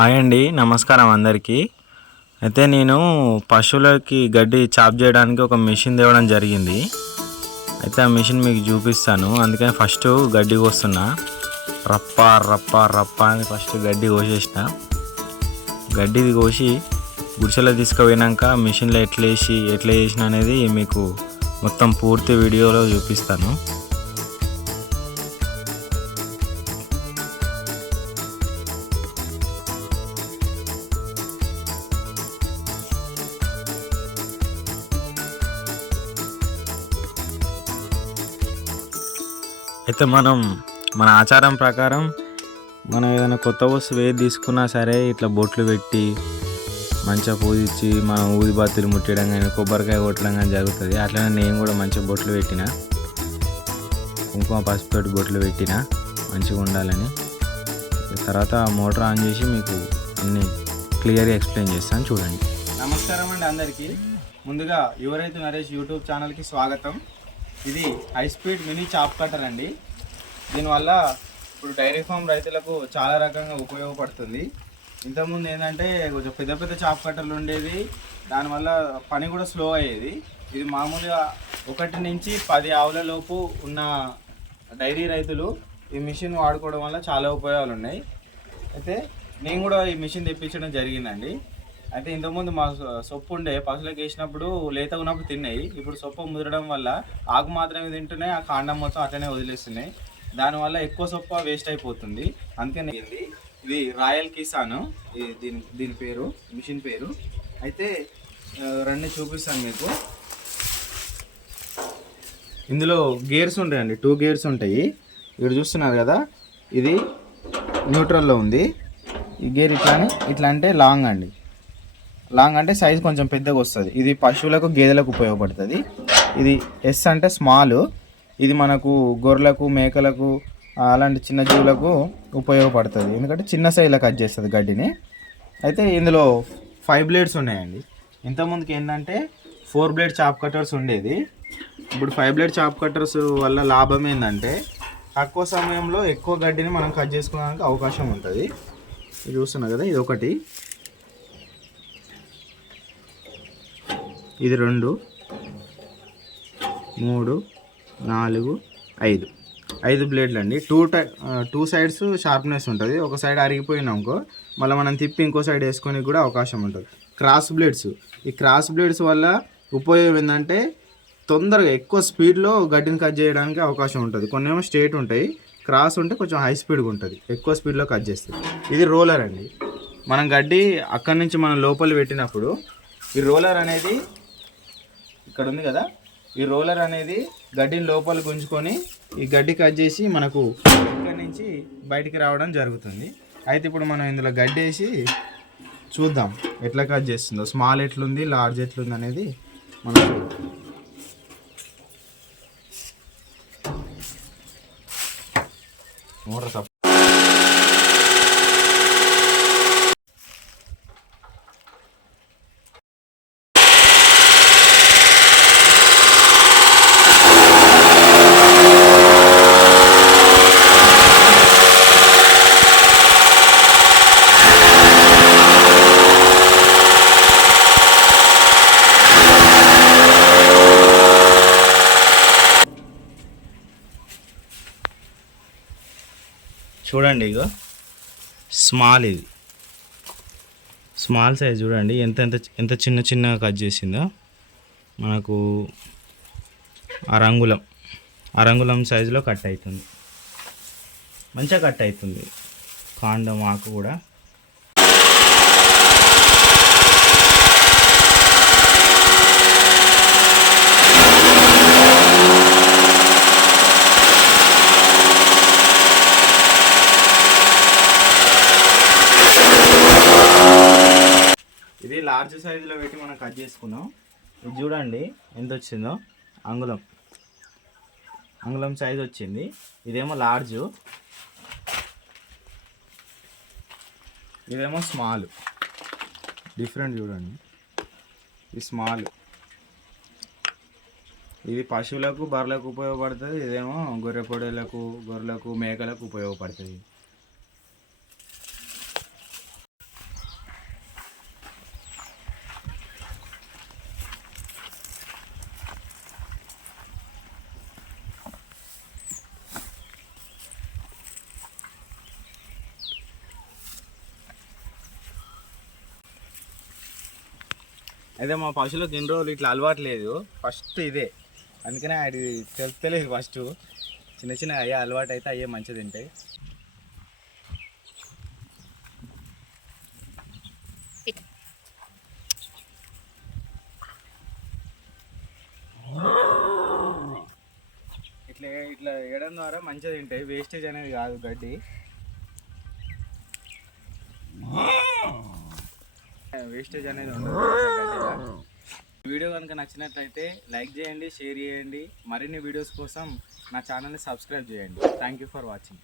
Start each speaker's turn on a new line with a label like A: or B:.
A: Hi అండి నమస్కారం అందరికీ. అయితే నేను పశువులకి గడ్డి చాప్ చేయడానికి ఒక మిషన్ తేవడం జరిగింది. అయితే ఆ మిషన్ మీకు చూపిస్తాను. అందుకని ఫస్ట్ గడ్డి కోస్తున్నా. రప్ప రప్ప రప్ప అని ఫస్ట్ గడ్డి కోసేసిన. గడ్డి కోసి గుడిసెలో తీసుకుపోయినాక మిషన్లో ఎట్లా వేసి ఎట్లా చేసిన అనేది మీకు మొత్తం పూర్తి వీడియోలో చూపిస్తాను. అయితే మనం మన ఆచారం ప్రకారం మనం ఏదైనా కొత్త వస్తువు ఏది తీసుకున్నా సరే ఇట్లా బొట్లు పెట్టి మంచిగా పూజించి మనం ఊది బాతులు ముట్టడం కానీ కొబ్బరికాయ కొట్టడం కానీ జరుగుతుంది. అట్లనే నేను కూడా మంచిగా బొట్లు పెట్టిన. కుంకుమ పసుపు పెట్టి బొట్లు పెట్టిన మంచిగా ఉండాలని. తర్వాత మోటార్ ఆన్ చేసి మీకు అన్ని క్లియర్గా ఎక్స్ప్లెయిన్ చేస్తాను. చూడండి.
B: నమస్కారం అండి అందరికీ. ముందుగా యువరైతు నరేష్ యూట్యూబ్ ఛానల్కి స్వాగతం. ఇది high speed mini chop cutter అండి. దీనివల్ల ఇప్పుడు డైరీ ఫామ్ రైతులకు చాలా రకంగా ఉపయోగపడుతుంది. ఇంతకుముందు ఏంటంటే కొంచెం పెద్ద పెద్ద చాప్ కట్టర్లు ఉండేది దానివల్ల పని కూడా స్లో అయ్యేది. ఇది మామూలుగా ఒకటి నుంచి పది ఆవుల లోపు ఉన్న డైరీ రైతులు ఈ మిషన్ వాడుకోవడం వల్ల చాలా ఉపయోగాలు ఉన్నాయి. అయితే నేను కూడా ఈ మిషన్ తెప్పించడం జరిగిందండి. అయితే ఇంతకుముందు మా సొప్పు ఉండే పశువులకు వేసినప్పుడు లేత ఉన్నప్పుడు తిన్నాయి. ఇప్పుడు సొప్పు ముదరడం వల్ల ఆకు మాత్రమే తింటున్నాయి ఆ కాండం మొత్తం అట్లనే వదిలేస్తున్నాయి. దానివల్ల ఎక్కువ సొప్ప వేస్ట్ అయిపోతుంది. అందుకని ఇది రాయల్ కిసాన్. దీని దీని పేరు మిషన్ పేరు. అయితే రెండు చూపిస్తాను మీకు. ఇందులో గేర్స్ ఉంటాయండి టూ గేర్స్ ఉంటాయి. ఇక్కడ చూస్తున్నారు కదా ఇది న్యూట్రల్లో ఉంది. ఈ గేర్ ఇట్లా అని ఇట్లా అంటే లాంగ్ అండి. లాంగ్ అంటే సైజ్ కొంచెం పెద్దగా వస్తుంది. ఇది పశువులకు గేదెలకు ఉపయోగపడుతుంది. ఇది ఎస్ అంటే స్మాల్. ఇది మనకు గొర్రెలకు మేకలకు అలాంటి చిన్న జీవులకు ఉపయోగపడుతుంది. ఎందుకంటే చిన్న సైజులో కట్ చేస్తుంది గడ్డిని. అయితే ఇందులో ఫైవ్ బ్లేడ్స్ ఉన్నాయండి. ఇంతకుముందుకి ఏంటంటే ఫోర్ బ్లేడ్ చాప్ కట్టర్స్ ఉండేది. ఇప్పుడు ఫైవ్ బ్లేడ్ చాప్ కట్టర్స్ వల్ల లాభం ఏంటంటే తక్కువ సమయంలో ఎక్కువ గడ్డిని మనం కట్ చేసుకోవడానికి అవకాశం ఉంటుంది. చూస్తున్నా కదా ఇది ఒకటి. ఇది రెండు మూడు నాలుగు ఐదు. ఐదు బ్లేడ్లు అండి టూ టై టూ సైడ్స్ షార్ప్నెస్ ఉంటుంది. ఒక సైడ్ అరిగిపోయినాంకో మళ్ళీ మనం తిప్పి ఇంకో సైడ్ వేసుకొని కూడా అవకాశం ఉంటుంది. Cross blades. ఈ క్రాస్ బ్లేడ్స్ వల్ల ఉపయోగం ఏంటంటే తొందరగా ఎక్కువ స్పీడ్లో గడ్డిని కట్ చేయడానికి అవకాశం ఉంటుంది. కొన్ని ఏమో స్ట్రేట్ ఉంటాయి. క్రాస్ ఉంటే కొంచెం హై స్పీడ్గా ఉంటుంది. ఎక్కువ స్పీడ్లో కట్ చేస్తుంది. ఇది రోలర్ అండి. మనం గడ్డి అక్కడి నుంచి మనం లోపల పెట్టినప్పుడు ఈ రోలర్ అనేది ఇక్కడ ఉంది కదా. ఈ రోలర్ అనేది గడ్డిని లోపల గుంజుకొని ఈ గడ్డి కట్ చేసి మనకు ఇక్కడ నుంచి బయటికి రావడం జరుగుతుంది. అయితే ఇప్పుడు మనం ఇందులో గడ్డి వేసి చూద్దాం ఎట్లా కట్ చేస్తుందో. స్మాల్ ఎట్లుంది లార్జ్ ఎట్లుంది అనేది మనం మోటర్ చూడండి ఇగో. స్మాల్ ఇది. స్మాల్ సైజ్ చూడండి. ఎంత ఎంత ఎంత చిన్న చిన్నగా కట్ చేసిందో. మనకు అరంగుళం అరంగుళం సైజులో కట్ అవుతుంది. మంచిగా కట్ అవుతుంది. కాండం ఆకు కూడా. ఇది లార్జ్ సైజులో పెట్టి మనం కట్ చేసుకున్నాం. ఇది చూడండి ఎంత వచ్చిందో? అంగుళం. అంగుళం సైజ్ వచ్చింది. ఇదేమో లార్జ్. ఇదేమో స్మాల్. డిఫరెంట్ చూడండి. ఇది స్మాల్. ఇది పశువులకు బర్రెలకు ఉపయోగపడుతుంది. ఇదేమో గొర్రె పొడేలకు గొర్రెలకు మేకలకు ఉపయోగపడుతుంది. అయితే మా పశువులకు ఇన్ని రోజులు ఇట్లా అలవాటు లేదు. ఫస్ట్ ఇదే. అందుకనే అది తెలుస్తలేదు ఫస్ట్. చిన్న చిన్న అయ్యే అలవాటు అయితే అయ్యే మంచిది తింటాయి. ఇట్లా ఇట్లా వేయడం ద్వారా మంచిగా తింటాయి. వేస్టేజ్ అనేది కాదు గడ్డి. వేస్టేజ్ అనేది ఉండదు. వీడియో కనుక నచ్చినట్లయితే లైక్ చేయండి షేర్ చేయండి. మరిన్ని వీడియోస్ కోసం నా ఛానల్ని సబ్స్క్రైబ్ చేయండి. Thank you for watching